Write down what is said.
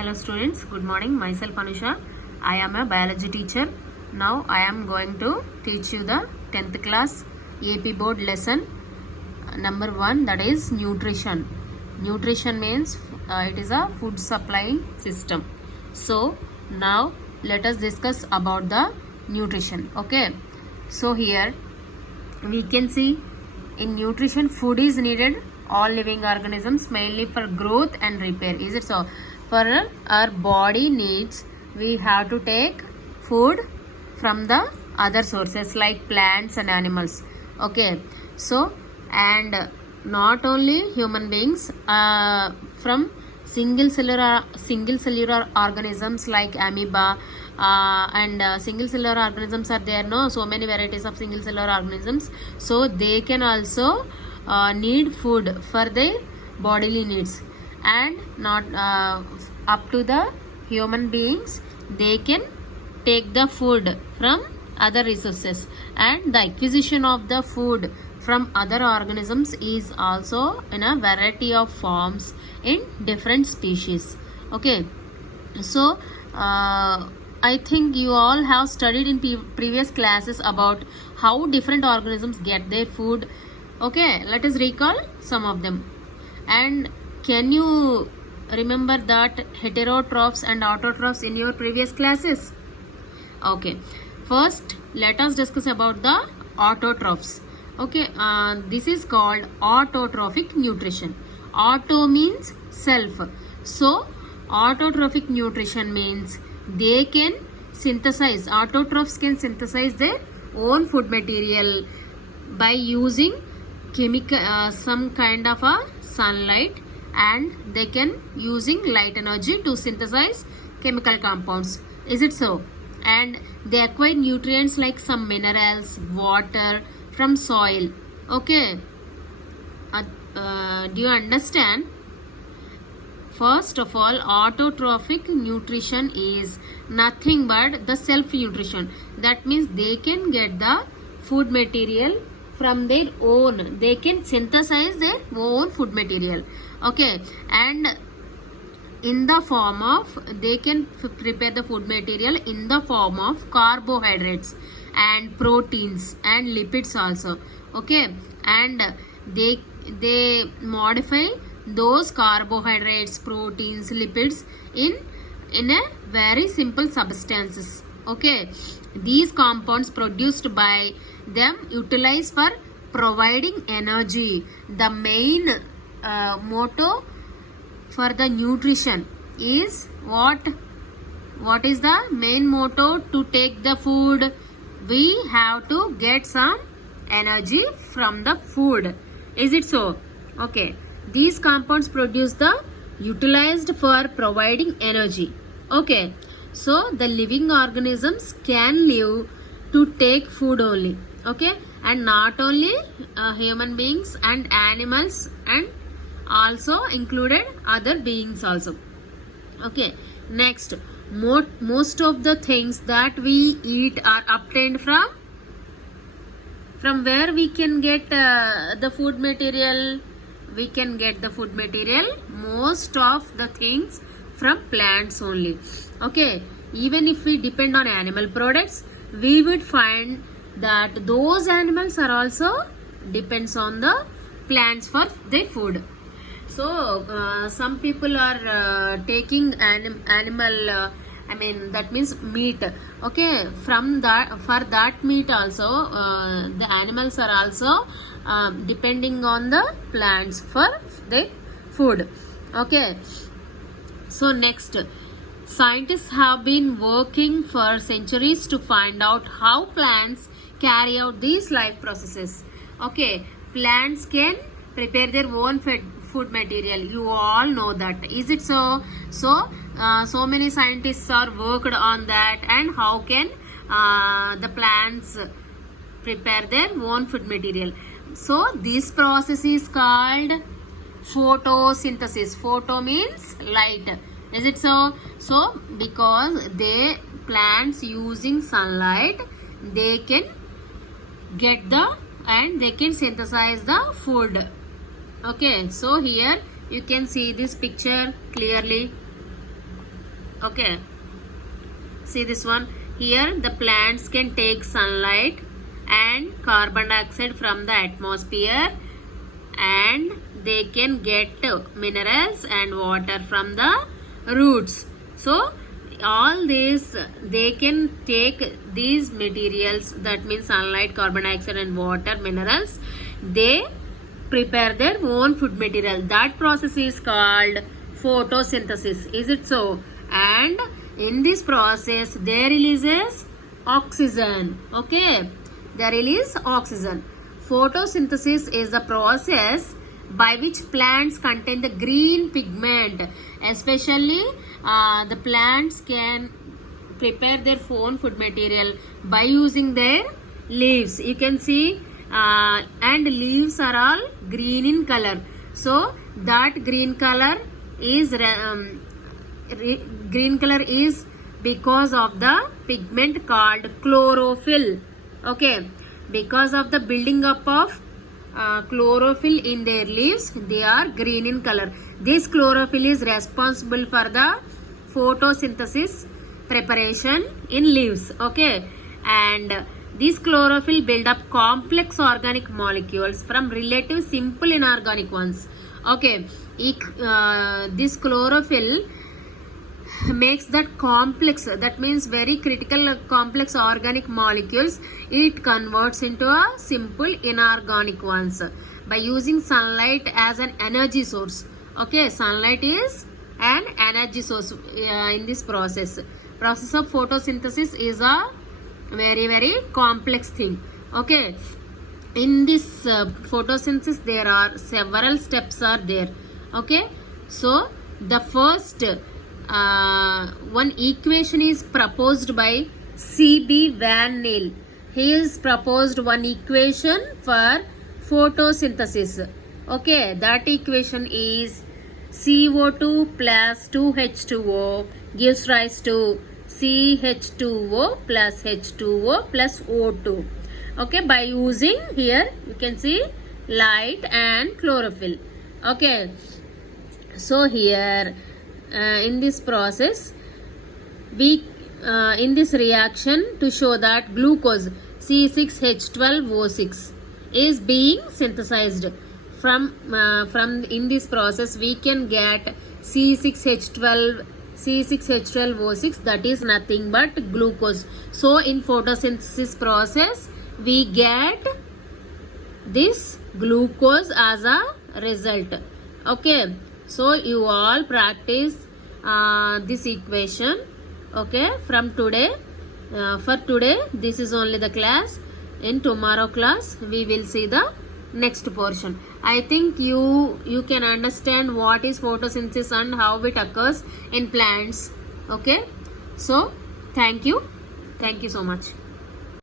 Hello students, good morning. Myself Anusha. I am a biology teacher. Now I am going to teach you the 10th class AP board lesson number 1, that is nutrition. Nutrition means it is a food supplying system. So now let us discuss about the nutrition. Okay. So here we can see in nutrition food is needed all living organisms mainly for growth and repair. Is it so? For our body needs, we have to take food from the other sources like plants and animals. Okay, so and not only human beings, from single cellular organisms like amoeba, and single cellular organisms are there, no, so many varieties of single cellular organisms, so they can also need food for their bodily needs. And not up to the human beings, they can take the food from other resources, and the acquisition of the food from other organisms is also in a variety of forms in different species. Okay, so I think you all have studied in previous classes about how different organisms get their food. Okay, let us recall some of them. And can you remember that heterotrophs and autotrophs in your previous classes? Okay, first let us discuss about the autotrophs. Okay, this is called autotrophic nutrition. Auto means self. So autotrophic nutrition means they can synthesize, autotrophs can synthesize their own food material by using chemical, some kind of a sunlight, and they can using light energy to synthesize chemical compounds. Is it so? And they acquire nutrients like some minerals, water from soil. Okay, do you understand? First of all, autotrophic nutrition is nothing but the self nutrition. That means they can get the food material from their own, they can synthesize their own food material. Okay, and in the form of, they can prepare the food material in the form of carbohydrates and proteins and lipids also. Okay, and they modify those carbohydrates, proteins, lipids in a very simple substances. Okay, these compounds produced by them utilize for providing energy. The main motto for the nutrition is what is the main motto? To take the food, we have to get some energy from the food. Is it so? Okay, these compounds produce the utilized for providing energy. Okay, so the living organisms can live to take food only. Okay, and not only human beings and animals, and also included other beings also. Okay, next, most of the things that we eat are obtained from where we can get the food material. We can get the food material, most of the things, from plants only. Okay, even if we depend on animal products, we would find that those animals are also depends on the plants for their food. So some people are taking animal, that means meat. Okay, from that, for that meat also, the animals are also depending on the plants for their food. Okay, so next, scientists have been working for centuries to find out how plants carry out these life processes. Okay, plants can prepare their own food material. You all know that. Is it so? So many scientists are worked on that, and how can the plants prepare their own food material. So this process is called photosynthesis. Photo means light. Is it so? So because plants using sunlight, they can get and they can synthesize the food. Okay, so here you can see this picture clearly. Okay, see this one. Here the plants can take sunlight and carbon dioxide from the atmosphere, and they can get minerals and water from the roots. So all these, they can take these materials, that means sunlight, carbon dioxide and water, minerals. They prepare their own food material. That process is called photosynthesis. Is it so? And in this process they releases oxygen. Okay, they release oxygen. Photosynthesis is the process by which plants contain the green pigment. Especially the plants can prepare their own food material by using their leaves. You can see and leaves are all green in color. So that green color is because of the pigment called chlorophyll. Okay, because of the building up of chlorophyll in their leaves, they are green in color. This chlorophyll is responsible for the photosynthesis preparation in leaves. Okay, and this chlorophyll build up complex organic molecules from relative simple inorganic ones. Okay, this chlorophyll makes that complex, that means very critical complex organic molecules, it converts into a simple inorganic ones by using sunlight as an energy source. Okay, sunlight is an energy source in this process. Process of photosynthesis is a very complex thing. Okay, in this photosynthesis there are several steps are there. Okay, so the first one equation is proposed by C.B. Van Neel. He has proposed one equation for photosynthesis. Okay, that equation is CO2 plus 2H2O gives rise to CH2O plus H2O plus O2. Okay, by using here you can see light and chlorophyll. Okay, so here in this process we in this reaction, to show that glucose C6H12O6 is being synthesized from in this process, we can get C6H12O6, that is nothing but glucose. So in photosynthesis process we get this glucose as a result. Okay, so you all practice this equation. Okay, from today, for today this is only the class. In tomorrow class we will see the next portion. I think you can understand what is photosynthesis and how it occurs in plants. Okay, so thank you so much.